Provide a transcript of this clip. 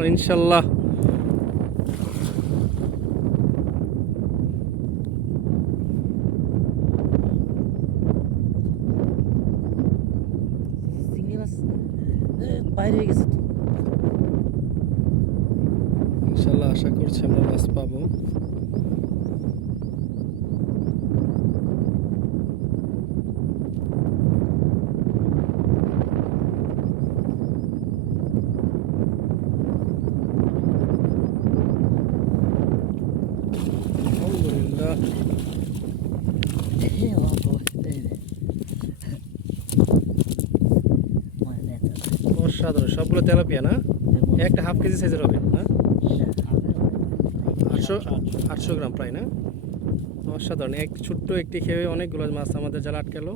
ইনশাল্লাহ। চিংড়ি মাছ বাইরে হয়ে গেছে তো। ইনশাল্লাহ আশা করছি আমরা মাছ পাবো। আলহামদুলিল্লাহ। হ্যাঁ অল্প এই যে মানে অসাধারণ, সবগুলো তেলাপিয়া না? একটা হাফ কেজি সাইজের হবে না? 800 গ্রাম প্রায় না? অসাধারণ, ছোট্ট একটি খেয়ে অনেকগুলো মাছ আমাদের জালে আটকালো।